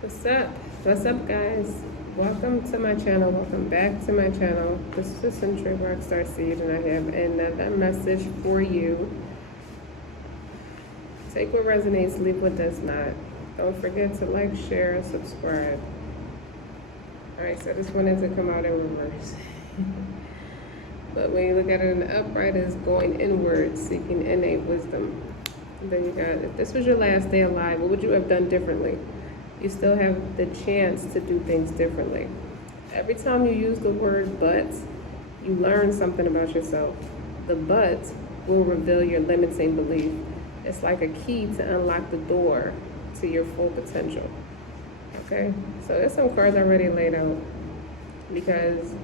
What's up? What's up, guys? Welcome to my channel. Welcome back to my channel. This is the Century RockStar'Seed, and I have another message for you. Take what resonates, leave what does not. Don't forget to like, share, and subscribe. Alright, so this one has to come out in reverse. But when you look at it in the upright, it's going inward, seeking innate wisdom. And then you got, if this was your last day alive, what would you have done differently? You still have the chance to do things differently. Every time you use the word but, you learn something about yourself. The but will reveal your limiting belief. It's like a key to unlock the door to your full potential. Okay? So there's some cards already laid out because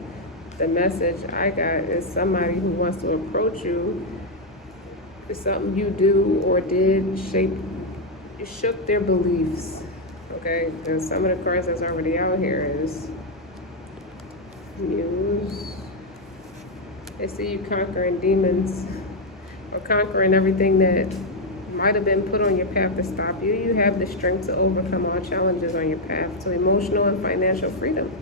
the message I got is somebody who wants to approach you. It's something you do or did shook their beliefs. Okay, and some of the cards that's already out here is Muse. They see you conquering demons or conquering everything that might have been put on your path to stop you. You have the strength to overcome all challenges on your path to emotional and financial freedom.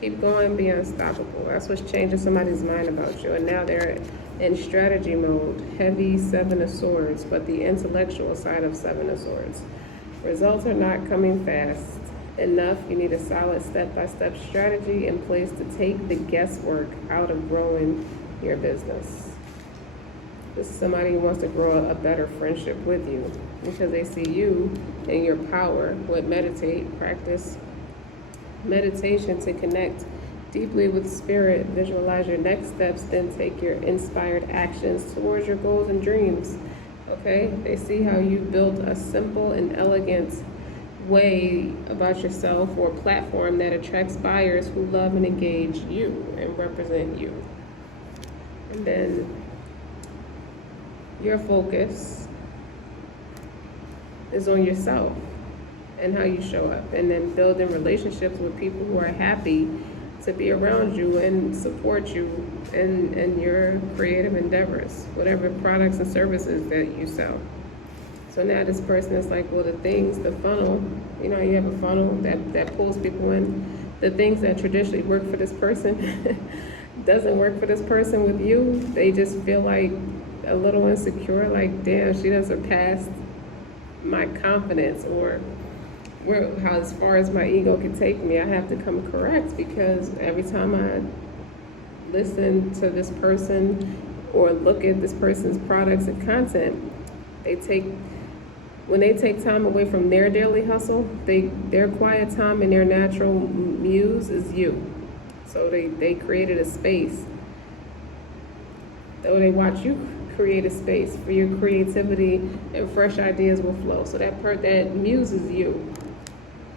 Keep going, be unstoppable. That's what's changing somebody's mind about you. And now they're in strategy mode, heavy Seven of Swords, but the intellectual side of Seven of Swords. Results are not coming fast enough. You need a solid step-by-step strategy in place to take the guesswork out of growing your business. This is somebody who wants to grow a better friendship with you because they see you and your power. Would practice meditation to connect deeply with spirit, visualize your next steps, then take your inspired actions towards your goals and dreams. Okay, they see how you built a simple and elegant way about yourself or platform that attracts buyers who love and engage you and represent you. And then your focus is on yourself and how you show up, and then building relationships with people who are happy to be around you and support you in your creative endeavors, whatever products and services that you sell. So now this person is like, well, the funnel, you have a funnel that pulls people in. The things that traditionally work for this person doesn't work for this person with you. They just feel like a little insecure, like, damn, she done surpassed my confidence, or how as far as my ego can take me. I have to come correct because every time I listen to this person or look at this person's products and content, when they take time away from their daily hustle, their quiet time and their natural muse is you. So they created a space. Though they watch you create a space for your creativity and fresh ideas will flow. So that muse is you.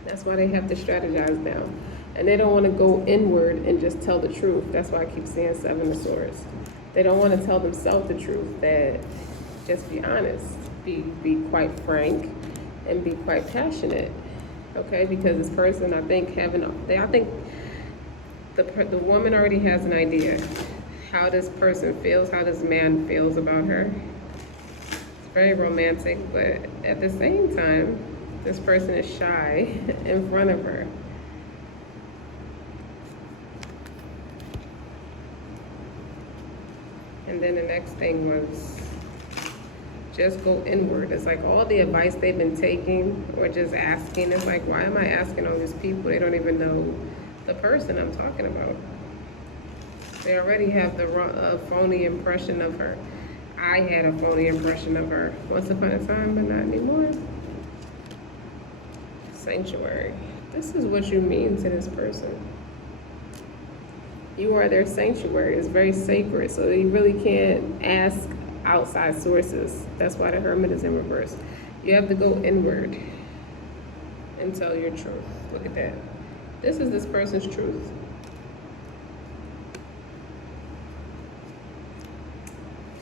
That's why they have to strategize now. And they don't want to go inward and just tell the truth. That's why I keep saying Seven of Swords. They don't want to tell themselves the truth. That just be honest, be quite frank, and be quite passionate. Okay, because this person, I think the woman already has an idea how this person feels, how this man feels about her. It's very romantic, but at the same time, this person is shy in front of her. And then the next thing was just go inward. It's like all the advice they've been taking or just asking, it's like, why am I asking all these people? They don't even know the person I'm talking about. They already have the phony impression of her. I had a phony impression of her once upon a time, but not anymore. Sanctuary. This is what you mean to this person. You are their sanctuary. It's very sacred, so you really can't ask outside sources. That's why the Hermit is in reverse. You have to go inward and tell your truth. Look at that. This is this person's truth.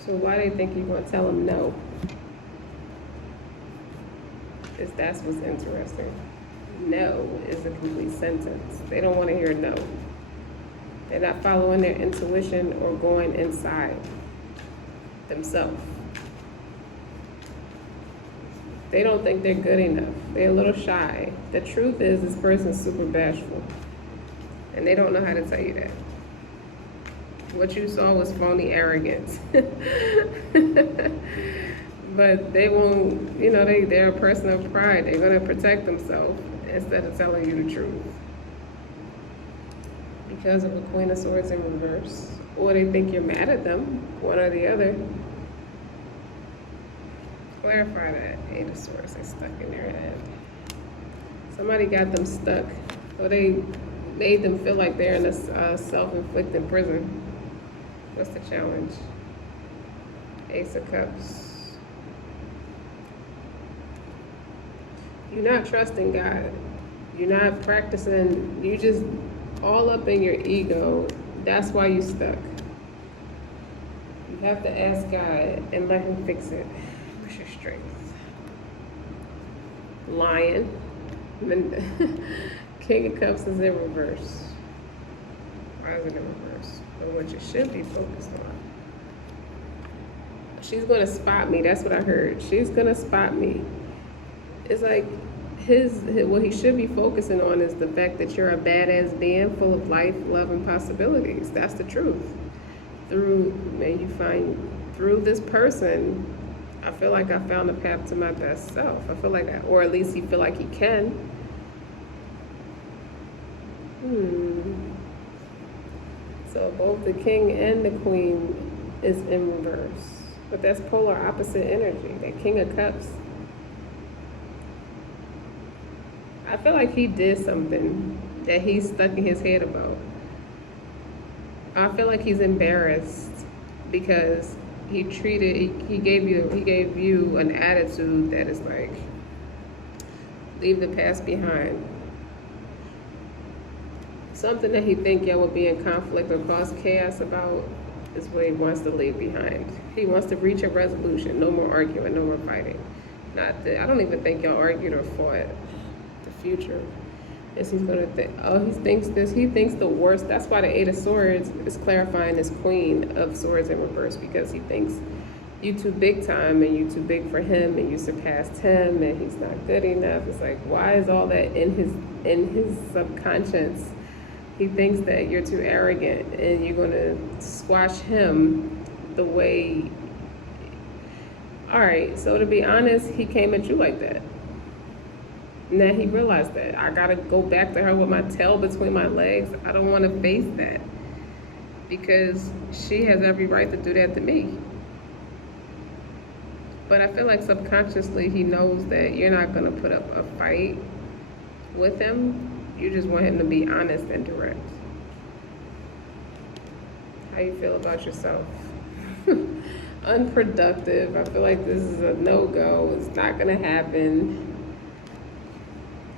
So why do you think you're going to tell them no? That's what's interesting. No is a complete sentence. They don't want to hear no. They're not following their intuition or going inside themselves. They don't think they're good enough. They're a little shy. The truth is this person's super bashful. And they don't know how to tell you that. What you saw was phony arrogance. But they won't, they're a person of pride. They're going to protect themselves instead of telling you the truth. Because of a Queen of Swords in reverse. Or they think you're mad at them, one or the other. Clarify that. Eight of Swords is stuck in their head. Somebody got them stuck. Or they made them feel like they're in a self-inflicted prison. What's the challenge? Ace of Cups. You're not trusting God. You're not practicing. You just all up in your ego. That's why you're stuck. You have to ask God and let Him fix it. What's your strength? Lion. King of Cups is in reverse. Why is it in reverse? But what you should be focused on. She's gonna spot me. That's what I heard. She's gonna spot me. It's like what he should be focusing on is the fact that you're a badass being full of life, love, and possibilities. That's the truth. Through this person, I feel like I found a path to my best self. I feel like, or at least he feel like he can. So both the king and the queen is in reverse. But that's polar opposite energy. That King of Cups. I feel like he did something that he's stuck in his head about. I feel like he's embarrassed because he gave you an attitude that is like, leave the past behind. Something that he think y'all will be in conflict or cause chaos about is what he wants to leave behind. He wants to reach a resolution. No more arguing, no more fighting. I don't even think y'all argued or fought. The future is he's gonna think, he thinks this, he thinks the worst. That's why the Eight of Swords is clarifying this Queen of Swords in reverse, because he thinks you too big time and you too big for him and you surpassed him and he's not good enough. It's like, why is all that in his subconscious? He thinks that you're too arrogant and you're gonna squash him the way. All right, so to be honest, he came at you like that. Now he realized that. I gotta go back to her with my tail between my legs. I don't wanna face that because she has every right to do that to me. But I feel like subconsciously he knows that you're not gonna put up a fight with him. You just want him to be honest and direct. How you feel about yourself? Unproductive. I feel like this is a no-go. It's not gonna happen.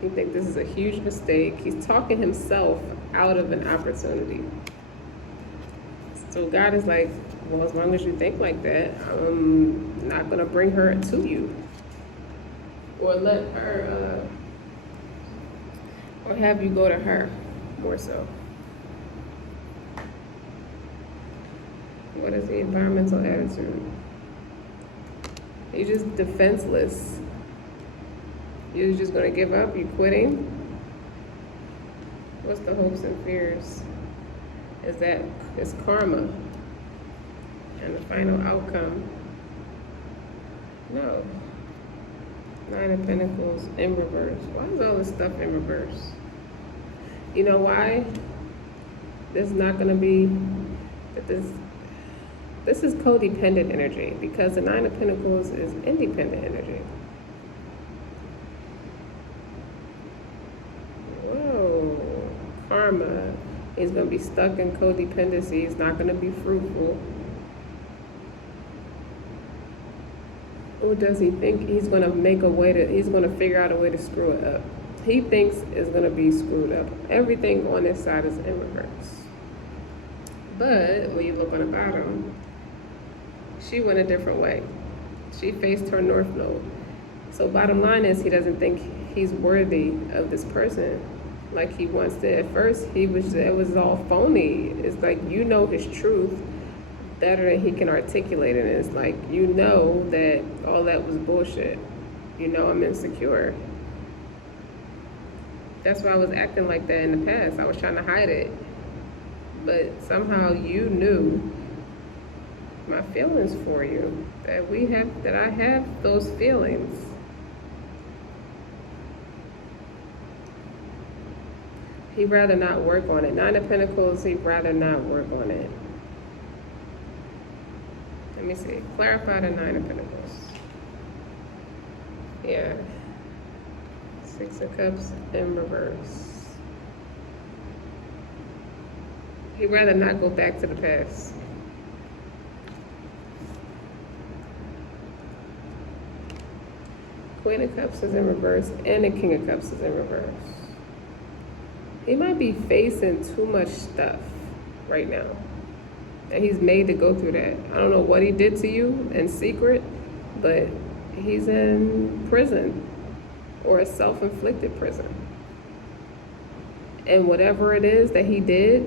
You think this is a huge mistake. He's talking himself out of an opportunity. So God is like, well, as long as you think like that, I'm not gonna bring her to you. Or let her, or have you go to her, more so. What is the environmental attitude? You're just defenseless. You're just gonna give up? You quitting? What's the hopes and fears? It's karma and the final outcome. No. Nine of Pentacles in reverse. Why is all this stuff in reverse? You know why? This is not gonna be, this is codependent energy because the Nine of Pentacles is independent energy. Karma. He's going to be stuck in codependency. He's not going to be fruitful. Or does he think he's going to he's going to figure out a way to screw it up? He thinks it's going to be screwed up. Everything on this side is in reverse. But when you look on the bottom, she went a different way. She faced her North Node. So bottom line is he doesn't think he's worthy of this person like he wants to. At first, it was all phony. It's like, you know his truth better than he can articulate it. And it's like, you know that all that was bullshit. You know I'm insecure. That's why I was acting like that in the past. I was trying to hide it. But somehow you knew my feelings for you. That I have those feelings. He'd rather not work on it. Nine of Pentacles, he'd rather not work on it. Let me see. Clarify the Nine of Pentacles. Yeah. Six of Cups in reverse. He'd rather not go back to the past. Queen of Cups is in reverse and the King of Cups is in reverse. He might be facing too much stuff right now. And he's made to go through that. I don't know what he did to you in secret, but he's in prison or a self-inflicted prison. And whatever it is that he did,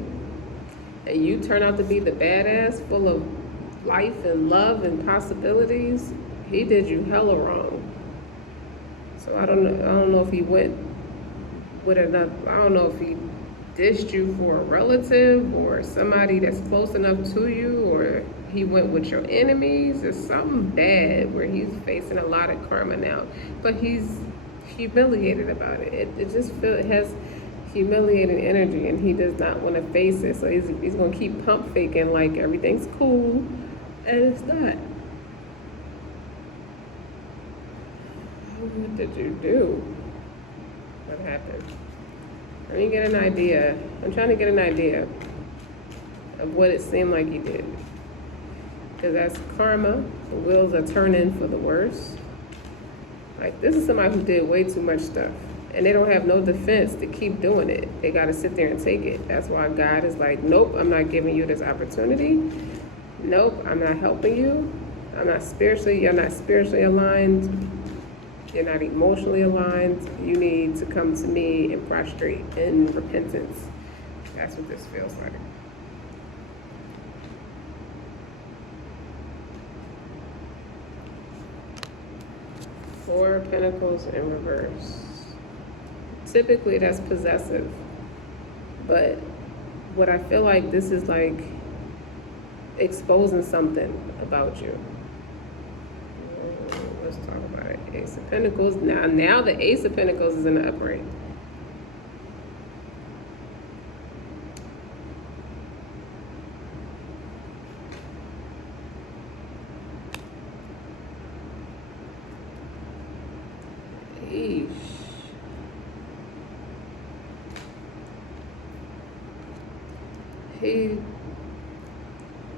and you turn out to be the badass full of life and love and possibilities, he did you hella wrong. So I don't know if he went with another, I don't know if he dissed you for a relative or somebody that's close enough to you, or he went with your enemies. There's something bad where he's facing a lot of karma now, but he's humiliated about it. It just has humiliating energy, and he does not want to face it. So he's going to keep pump faking like everything's cool, and it's not. What did you do? What happened? Let me get an idea. I'm trying to get an idea of what it seemed like he did. Because that's karma. The wheels are turning for the worse. Like, this is somebody who did way too much stuff. And they don't have no defense to keep doing it. They got to sit there and take it. That's why God is like, nope, I'm not giving you this opportunity. Nope, I'm not helping you. You're not spiritually aligned. You're not emotionally aligned. You need to come to me and prostrate in repentance. That's what this feels like. Four of Pentacles in reverse. Typically that's possessive. But what I feel like this is like exposing something about you. Let's talk about it. Ace of Pentacles. Now the Ace of Pentacles is in the upright. Eesh. He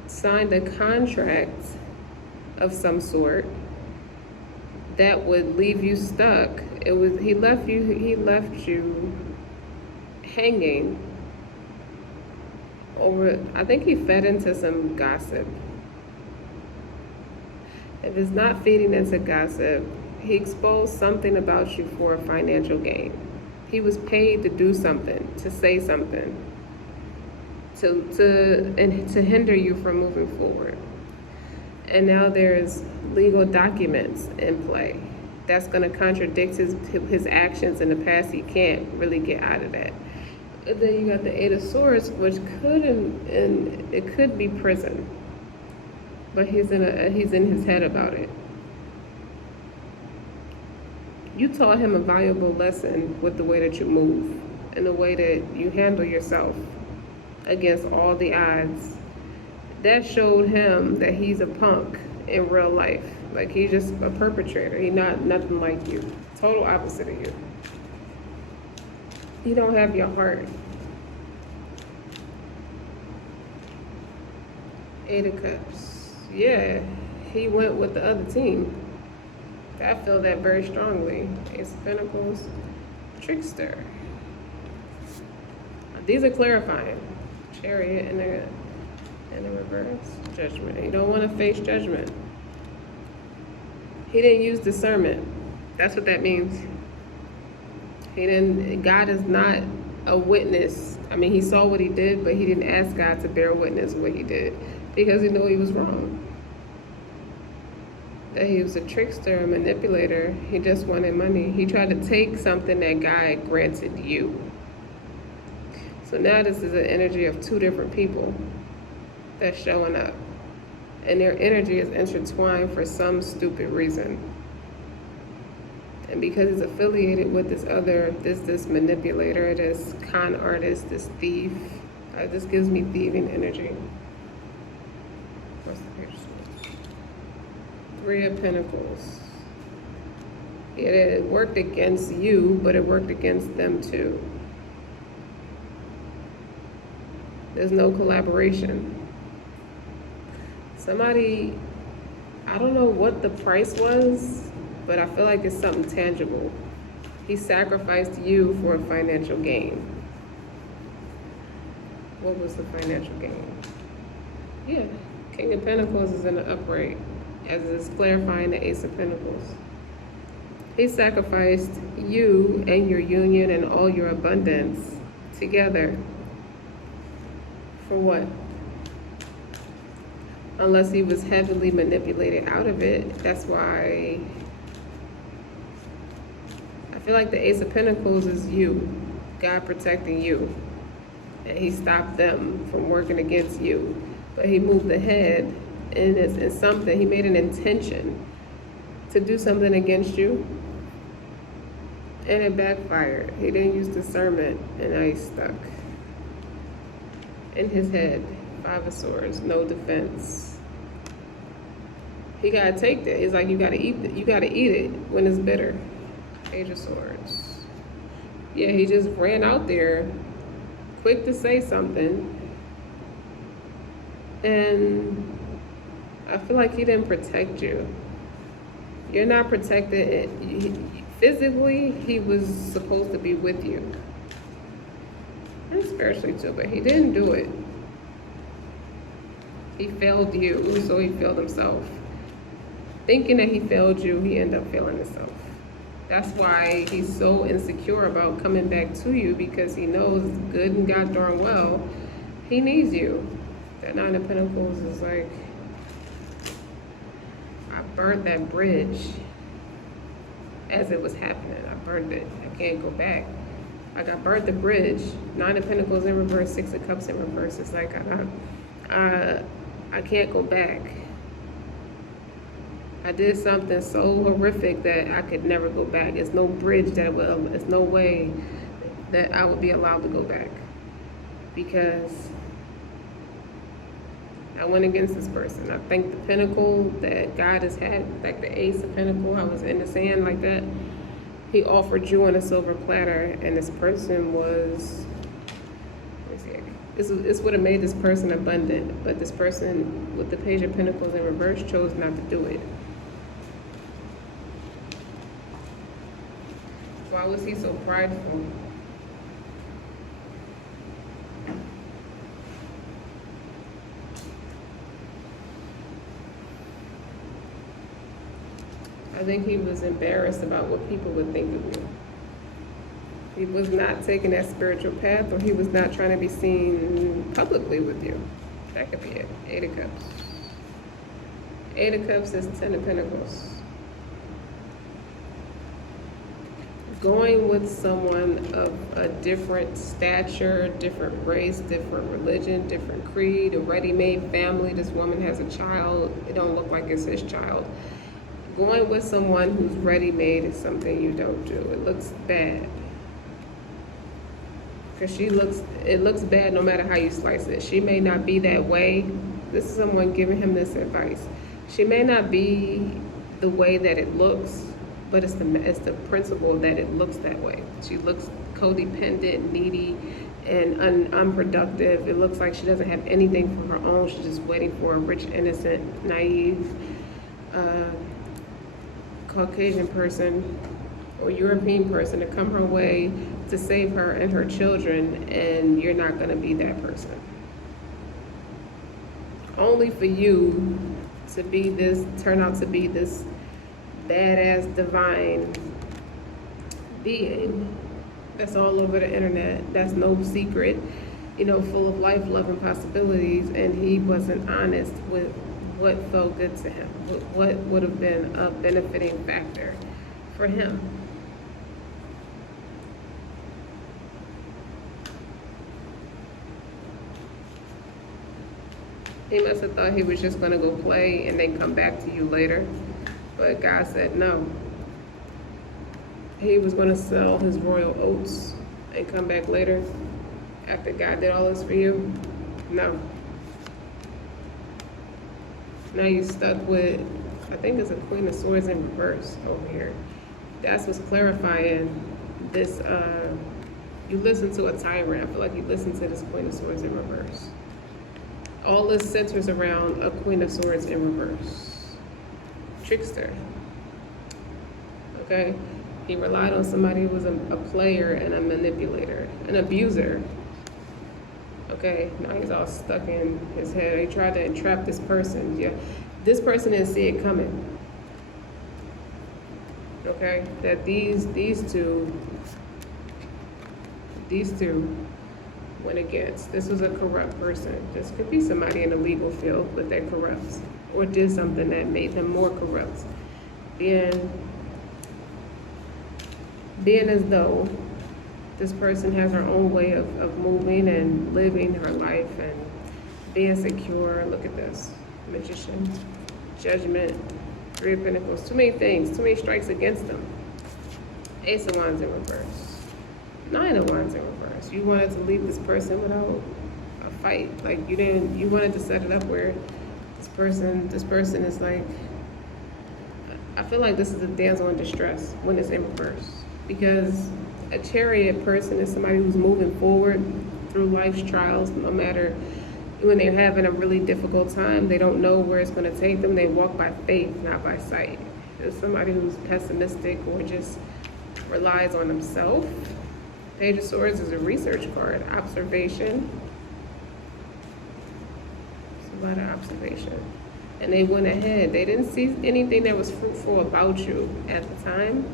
signed a contract of some sort that would leave you stuck. He left you hanging over. I think he fed into some gossip. If it's not feeding into gossip, he exposed something about you for a financial gain. He was paid to do something, to say something, to hinder you from moving forward. And now there's legal documents in play that's going to contradict his actions in the past. He can't really get out of that. And then you got the Eight of Swords, which it could be prison, but he's in his head about it. You taught him a valuable lesson with the way that you move and the way that you handle yourself against all the odds. That showed him that he's a punk in real life. Like, he's just a perpetrator. He's nothing like you. Total opposite of you. You don't have your heart. Eight of Cups. Yeah, he went with the other team. I feel that very strongly. Ace of Pentacles, Trickster. These are clarifying. Chariot and the reverse. Judgment. You don't want to face judgment. He didn't use discernment. That's what that means. God is not a witness. I mean, he saw what he did, but he didn't ask God to bear witness what he did because he knew he was wrong. that he was a trickster, a manipulator. He just wanted money. He tried to take something that God granted you. So now this is an energy of two different people that's showing up. And their energy is intertwined for some stupid reason. And because it's affiliated with this manipulator, this con artist, this thief, this gives me thieving energy. What's the page? 3 of Pentacles. It worked against you, but it worked against them too. There's no collaboration. Somebody, I don't know what the price was, but I feel like it's something tangible. He sacrificed you for a financial gain. What was the financial gain? Yeah, King of Pentacles is in the upright, as it's clarifying the Ace of Pentacles. He sacrificed you and your union and all your abundance together. For what? Unless he was heavily manipulated out of it. That's why I feel like the Ace of Pentacles is you, God protecting you. And he stopped them from working against you. But he moved ahead, and it's something, he made an intention to do something against you, and it backfired. He didn't use discernment, and now he's stuck. In his head, 5 of Swords, no defense. He gotta take that. It's like you gotta eat it. You gotta eat it when it's bitter. Page of Swords. Yeah, he just ran out there, quick to say something, and I feel like he didn't protect you. You're not protected. Physically, he was supposed to be with you. And spiritually too, but he didn't do it. He failed you, so he failed himself. Thinking that he failed you, he ended up failing himself. That's why he's so insecure about coming back to you, because he knows good and God darn well he needs you. That 9 of Pentacles is like, I burned that bridge as it was happening. I burned it. I can't go back. Like, I burned the bridge. 9 of Pentacles in reverse, 6 of Cups in reverse. It's like I can't go back. I did something so horrific that I could never go back. There's no bridge that will, there's no way that I would be allowed to go back, because I went against this person. I think the pinnacle that God has had, like the Ace of Pentacles, I was in the sand like that. He offered you on a silver platter, and this person was, let me see, this would have made this person abundant, but this person with the Page of Pentacles in reverse chose not to do it. Why was he so prideful? I think he was embarrassed about what people would think of him. He was not taking that spiritual path, or he was not trying to be seen publicly with you. That could be it. 8 of Cups. 8 of Cups is 10 of Pentacles. Going with someone of a different stature, different race, different religion, different creed, a ready-made family. This woman has a child. It don't look like it's his child. Going with someone who's ready-made is something you don't do. It looks bad. Because it looks bad no matter how you slice it. She may not be that way. This is someone giving him this advice. She may not be the way that it looks, but it's the principle that it looks that way. She looks codependent, needy, and unproductive. It looks like she doesn't have anything for her own. She's just waiting for a rich, innocent, naive, Caucasian person or European person to come her way to save her and her children, and you're not going to be that person. Only for you to be this, turn out to be this badass divine being that's all over the internet, that's no secret, you know, full of life, love, and possibilities, and he wasn't honest with what felt good to him, what would have been a benefiting factor for him. He must have thought he was just going to go play and then come back to you later. But God said no. He was going to sell his royal oats and come back later after God did all this for you. No. Now you're stuck with, I think it's a Queen of Swords in reverse over here. That's what's clarifying this. You listen to a tyrant. I feel like you listen to this Queen of Swords in reverse. All this centers around a Queen of Swords in reverse. Trickster. Okay? He relied on somebody who was a player and a manipulator, an abuser. Okay? Now he's all stuck in his head. He tried to entrap this person. Yeah. This person didn't see it coming. Okay? That these two went against. This was a corrupt person. This could be somebody in the legal field, but they're corrupt, or did something that made them more corrupt. Being as though this person has her own way of moving and living her life and being secure. Look at this. Magician, Judgment, Three of Pentacles. Too many things, too many strikes against them. Ace of Wands in reverse. Nine of Wands in reverse. You wanted to leave this person without a fight. Like you wanted to set it up where this person is like, I feel like this is a damsel in distress when it's in reverse. Because a Chariot person is somebody who's moving forward through life's trials, no matter when they're having a really difficult time, they don't know where it's going to take them. They walk by faith, not by sight. It's somebody who's pessimistic or just relies on themselves. Page of Swords is a research card. Observation. It's a lot of observation. And they went ahead. They didn't see anything that was fruitful about you at the time.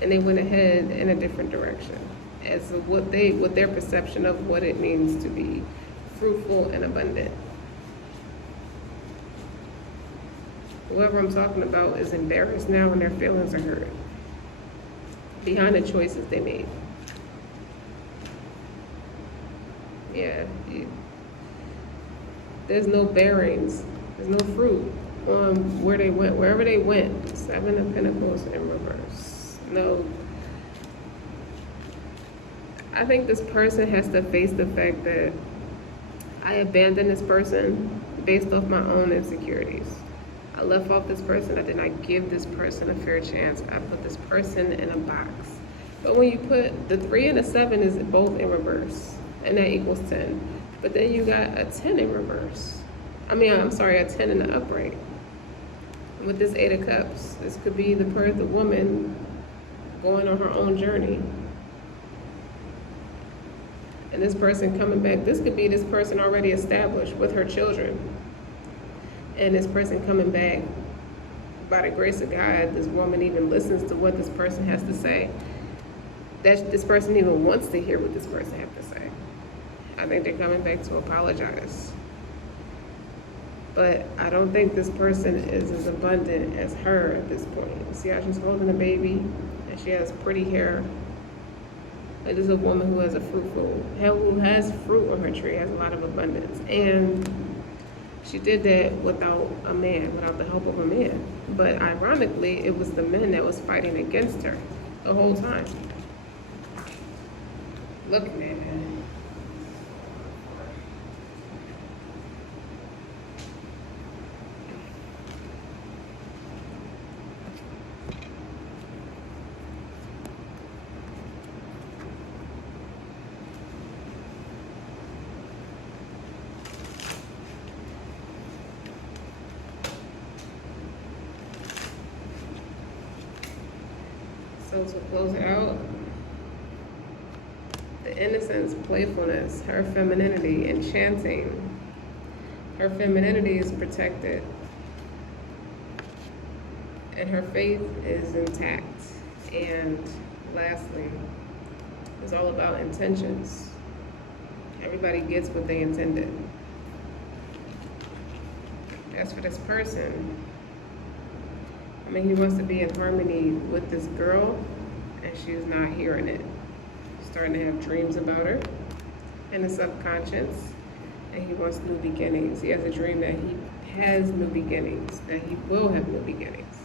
And they went ahead in a different direction as of what their perception of what it means to be fruitful and abundant. Whoever I'm talking about is embarrassed now and their feelings are hurt behind the choices they made. Yeah, there's no bearings, there's no fruit on where they went, wherever they went. Seven of Pentacles in reverse. No. I think this person has to face the fact that I abandoned this person based off my own insecurities. I left off this person. I did not give this person a fair chance. I put this person in a box. But when you put the 3 and the 7 is both in reverse, and that equals 10. But then you got a 10 in reverse. I'm sorry, a 10 in the upright. With this 8 of Cups, this could be the woman going on her own journey. And this person coming back, this could be this person already established with her children. And this person coming back, by the grace of God, this woman even listens to what this person has to say. That this person even wants to hear what this person has to say. I think they're coming back to apologize. But I don't think this person is as abundant as her at this point. See how she's holding a baby? And she has pretty hair. And this is a woman who has who has fruit on her tree, has a lot of abundance. And she did that without a man, without the help of a man. But ironically, it was the men that was fighting against her the whole time. Looking at her. So to close it out, the innocence, playfulness, her femininity, enchanting. Her femininity is protected. And her faith is intact. And lastly, it's all about intentions. Everybody gets what they intended. As for this person, I mean, he wants to be in harmony with this girl, and she's not hearing it. He's starting to have dreams about her in the subconscious, and he wants new beginnings. He has a dream that he has new beginnings, that he will have new beginnings.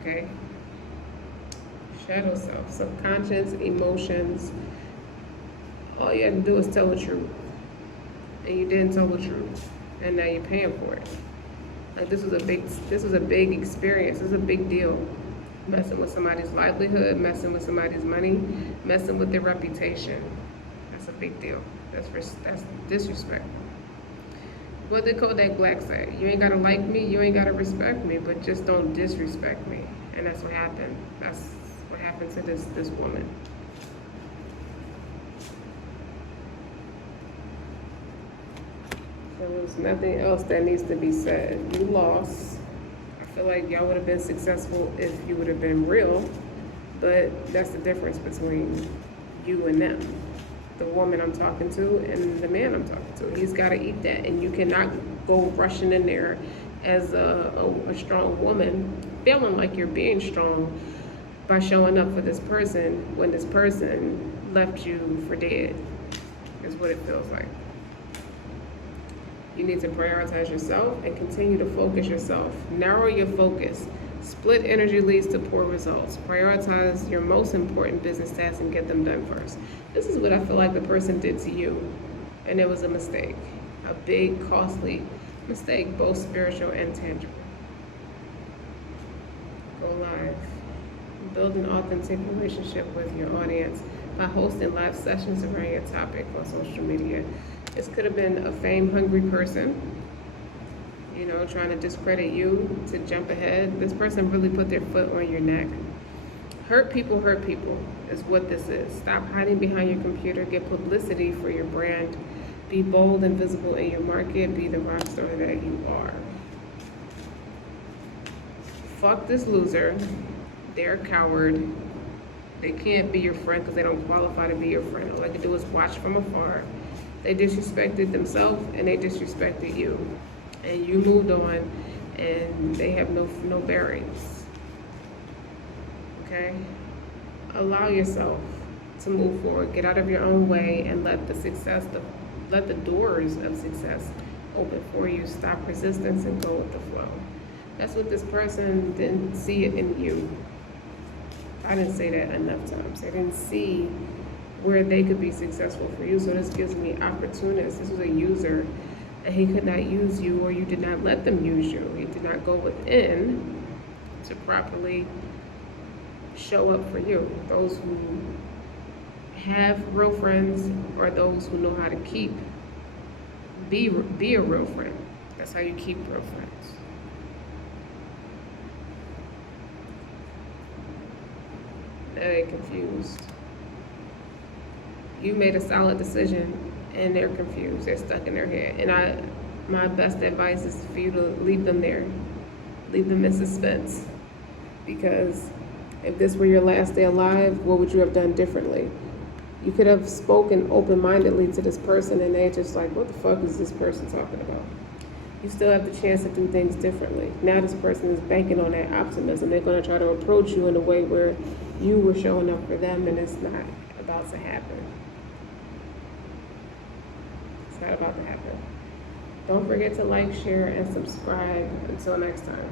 Okay? Shadow self, subconscious, emotions. All you had to do is tell the truth. And you didn't tell the truth. And now you're paying for it. Like this was a big experience. This is a big deal. Messing with somebody's livelihood, messing with somebody's money, messing with their reputation. That's a big deal. That's disrespectful. What did Kodak Black say? You ain't gotta like me, you ain't gotta respect me, but just don't disrespect me. And that's what happened. That's what happened to this woman. There was nothing else that needs to be said. You lost. I feel like y'all would have been successful if you would have been real, but that's the difference between you and them. The woman I'm talking to and the man I'm talking to. He's got to eat that, and you cannot go rushing in there as a strong woman, feeling like you're being strong by showing up for this person when this person left you for dead, is what it feels like. You need to prioritize yourself and continue to focus yourself. Narrow your focus. Split energy leads to poor results. Prioritize your most important business tasks and get them done first. This is what I feel like the person did to you, and it was a mistake. A big, costly mistake, both spiritual and tangible. Go live. Build an authentic relationship with your audience by hosting live sessions around your topic on social media. This could have been a fame-hungry person, you know, trying to discredit you to jump ahead. This person really put their foot on your neck. Hurt people is what this is. Stop hiding behind your computer. Get publicity for your brand. Be bold and visible in your market. Be the rock star that you are. Fuck this loser. They're a coward. They can't be your friend because they don't qualify to be your friend. All I can do is watch from afar. They disrespected themselves and they disrespected you. And you moved on and they have no bearings. Okay? Allow yourself to move forward. Get out of your own way and let the doors of success open for you. Stop resistance and go with the flow. That's what this person didn't see it in you. I didn't say that enough times. They didn't see where they could be successful for you. So this gives me opportunities. This was a user, and he could not use you, or you did not let them use you. He did not go within to properly show up for you. Those who have real friends, or those who know how to be a real friend. That's how you keep real friends. Now they're confused. You made a solid decision and they're confused. They're stuck in their head. And my best advice is for you to leave them there. Leave them in suspense. Because if this were your last day alive, what would you have done differently? You could have spoken open-mindedly to this person and they just like, what the fuck is this person talking about? You still have the chance to do things differently. Now this person is banking on that optimism. They're going to try to approach you in a way where you were showing up for them, and it's not about to happen. It's not about to happen. Don't forget to like, share, and subscribe. Until next time.